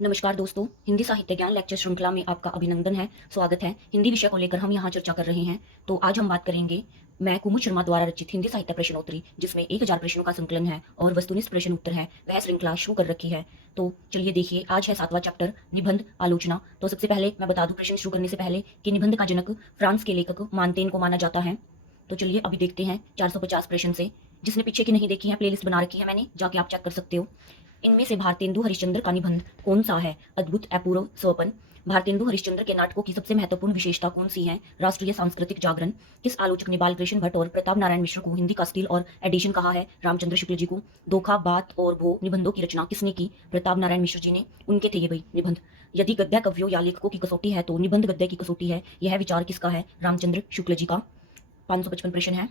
नमस्कार दोस्तों, हिंदी साहित्य ज्ञान लेक्चर श्रृंखला में आपका अभिनंदन है, स्वागत है। हिंदी विषय को लेकर हम यहाँ चर्चा कर रहे हैं। तो आज हम बात करेंगे मैं कुमुद शर्मा द्वारा रचित हिंदी साहित्य प्रश्नोत्तरी, जिसमें 1000 प्रश्नों का संकलन है और वस्तुनिष्ठ प्रश्न उत्तर है, वह श्रृंखला शुरू कर रखी है। तो चलिए देखिए, आज है 7वां चैप्टर निबंध आलोचना। तो सबसे पहले मैं बता दूं प्रश्न शुरू करने से पहले कि निबंध का जनक फ्रांस के लेखक मानतेन को माना जाता है। तो चलिए अभी देखते हैं 450 प्रश्न से। जिसने पीछे की नहीं देखी है, प्लेलिस्ट बना रखी है मैंने, जाके आप चेक कर सकते हो। इनमें से भारतेंदु हरिश्चंद्र का निबंध कौन सा है? अद्भुत, अपूर्व, स्वपन। भारतेंदु हरिश्चंद्र के नाटकों की सबसे महत्वपूर्ण विशेषता कौन सी है? राष्ट्रीय सांस्कृतिक जागरण। किस आलोचक ने बालकृष्ण भट्ट और प्रताप नारायण मिश्र को हिंदी का स्टील और एडिशन कहा है? रामचंद्र शुक्ल जी को। धोखा, बात और भो निबंधों की रचना किसने की? प्रताप नारायण मिश्र जी ने। उनके थे ये भाई निबंध। यदि गद्य कवियों या लेखकों की कसौटी है तो निबंध गद्य की कसौटी है। यह विचार किसका है? रामचंद्र शुक्ल जी का। 555 प्रश्न है।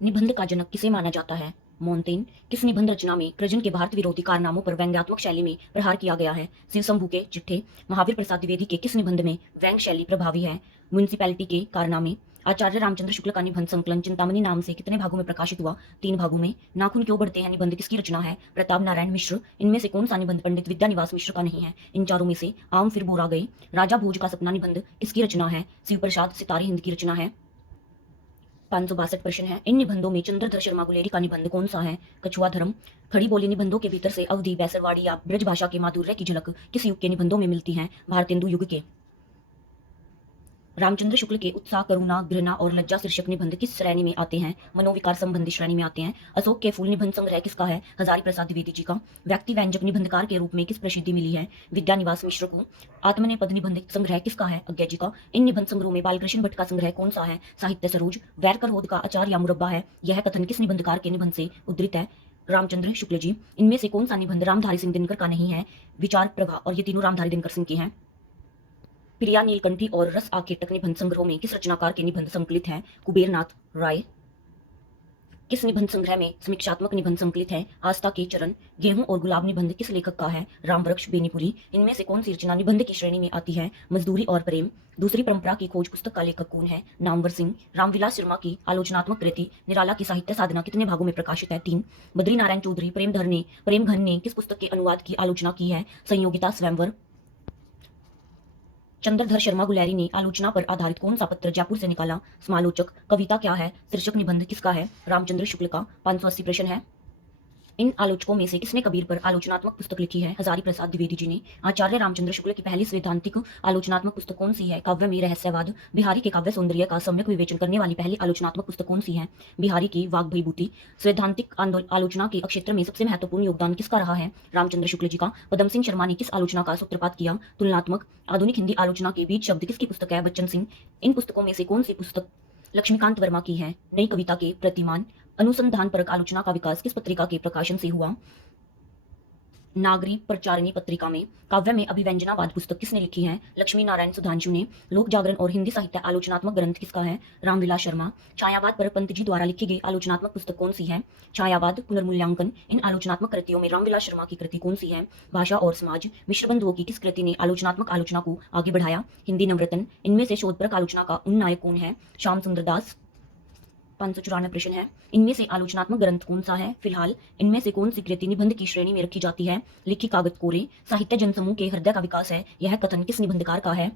निबंध का जनक किसे माना जाता है? मोंटेन। किस निबंध रचना में कृष्ण के भारत विरोधी कारनामों पर व्यंग्यात्मक शैली में प्रहार किया गया है? शिव शंभू के चिट्ठे। महावीर प्रसाद द्विवेदी के किस निबंध में व्यंग शैली प्रभावी है? म्युनिसिपैलिटी के कारनामे। आचार्य रामचंद्र शुक्ल का निबंध संकलन चिंतामणि नाम से कितने भागों में प्रकाशित हुआ? 3 भागों में। नाखून क्यों बढ़ते हैं निबंध किसकी रचना है? प्रताप नारायण मिश्र। इनमें से कौन सा निबंध पंडित विद्यानिवास मिश्र का नहीं है? इन चारों में से आम फिर बोरा गए। राजा भोज का सपना निबंध किसकी रचना है? शिव प्रसाद सितारे हिंद की रचना है। 562 प्रश्न है। इन निबंधों में चंद्रधर शर्मा गुलेरी का निबंध कौन सा है? कछुआ धर्म। खड़ी बोली निबंधों के भीतर से अवधि, बैसरवाड़ी या ब्रज भाषा के माधुर्य की झलक किस युग के निबंधों में मिलती है? भारतेंदु युग के। रामचंद्र शुक्ल के उत्साह, करुणा, घृणा और लज्जा शीर्षक निबंध किस श्रेणी में आते हैं? मनोविकार संबंधी श्रेणी में आते हैं। अशोक के फूल निबंध संग्रह किसका है? हजारी प्रसाद द्विवेदी जी का। व्यक्ति व्यंजक निबंधकार के रूप में किस प्रसिद्धि मिली है? विद्यानिवास मिश्र को। आत्मनेपद निबंध संग्रह किसका है? अज्ञा जी का। इन निबंध संग्रहों में बालकृष्ण भट्ट का संग्रह कौन सा है? साहित्य सरोज। वैर करहोद का अचार या मुरब्बा है। यह कथन किस निबंधकार के निबंध से उद्धृत है? रामचंद्र शुक्ल जी। इनमें से कौन सा निबंध रामधारी सिंह दिनकर का नहीं है? विचार प्रभा। और ये तीनों रामधारी दिनकर सिंह के हैं। प्रिया नीलकंठी और रस आकेटक निबंध संग्रह में किस रचनाकार के निबंध संकलित हैं? कुबेरनाथ राय। किस निबंध संग्रह में समीक्षात्मक निबंध संकलित है? आस्था के चरण। गेहूं और गुलाब निबंध किस लेखक का है? रामवृक्ष बेनीपुरी। इनमें से कौन सी रचना निबंध की श्रेणी में आती है? मजदूरी और प्रेम। दूसरी परंपरा की खोज पुस्तक का लेखक कौन है? नामवर सिंह। रामविलास शर्मा की आलोचनात्मक कृति निराला की साहित्य साधना कितने भागों में प्रकाशित है? 3। बद्री नारायण चौधरी प्रेमघन ने किस पुस्तक के अनुवाद की आलोचना की है? संयोगिता स्वयंवर। चंद्रधर शर्मा गुलेरी ने आलोचना पर आधारित कौन सा पत्र जयपुर से निकाला? समालोचक। कविता क्या है? शीर्षक निबंध किसका है? रामचंद्र शुक्ल का। 580 प्रश्न है। इन आलोचकों में से किसने कबीर पर आलोचनात्मक पुस्तक लिखी है? हजारी प्रसाद द्विवेदी जी ने। आचार्य रामचंद्र शुक्ल की पहली सैद्धांतिक आलोचनात्मक पुस्तक कौन सी है? काव्य में रहस्यवाद। बिहारी के काव्य सौंदर्य का सम्यक विवेचन करने वाली पहली आलोचनात्मक पुस्तक कौन सी है? बिहारी की वाग्भीभूति। सैद्धांतिक आलोचना के क्षेत्र में सबसे महत्वपूर्ण योगदान किसका रहा है? रामचंद्र शुक्ल जी का। पदम सिंह शर्मा ने किस आलोचना का सूत्रपात किया? तुलनात्मक। आधुनिक हिंदी आलोचना के बीच शब्द किसकी पुस्तक है? बच्चन सिंह। इन पुस्तकों में से कौन सी पुस्तक लक्ष्मीकांत वर्मा की है? नई कविता के प्रतिमान। अनुसंधान परक आलोचना का विकास किस पत्रिका के प्रकाशन से हुआ? नागरी प्रचारिणी पत्रिका में। काव्य में अभिव्यंजनावाद पुस्तक किसने लिखी है? लक्ष्मी नारायण सुधांशु ने। लोक जागरण और हिंदी साहित्य आलोचनात्मक ग्रंथ किसका है? रामविलास शर्मा। छायावाद पर पंत जी द्वारा लिखी गई आलोचनात्मक पुस्तक कौन सी है? छायावाद पुनर्मूल्यांकन। इन आलोचनात्मक कृतियों में रामविलास शर्मा की कृति कौन सी है? भाषा और समाज। मिश्र बंधुओं की किस कृति ने आलोचनात्मक आलोचना को आगे बढ़ाया? हिंदी नवरत्न। इनमें से शोधपरक आलोचना का उन नायक कौन है? श्याम सुंदर दास। 594 प्रश्न है। इनमें से आलोचनात्मक ग्रंथ कौन सा है? फिलहाल इनमें से कौन सी कृति निबंध की श्रेणी में रखी जाती है? लिखी कागज कोरे। साहित्य जनसमूह के हृदय का विकास है। यह कथन किस निबंधकार का है?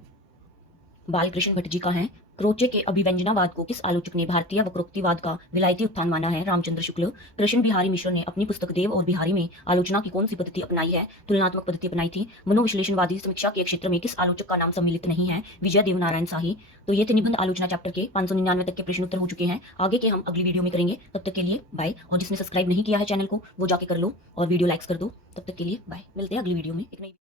बालकृष्ण भट्ट जी का है। क्रोचे के अभिव्यंजनावाद को किस आलोचक ने भारतीय वक्रोक्तिवाद का विलायती उत्थान माना है? रामचंद्र शुक्ल। कृष्ण बिहारी मिश्र ने अपनी पुस्तक देव और बिहारी में आलोचना की कौन सी पद्धति अपनाई है? तुलनात्मक पद्धति अपनाई थी। मनोविश्लेषणवादी समीक्षा के क्षेत्र में किस आलोचक का नाम सम्मिलित नहीं है? विजय देवनारायण शाही। तो ये थे निबंध आलोचना चैप्टर के 599 तक के प्रश्न उत्तर हो चुके हैं। आगे के हम अगली वीडियो में करेंगे। तब तक के लिए बाय। और जिसने सब्सक्राइब नहीं किया है चैनल को वो जाके कर लो और वीडियो लाइक्स कर दो। तब तक के लिए बाय। मिलते हैं अगली वीडियो में एक नई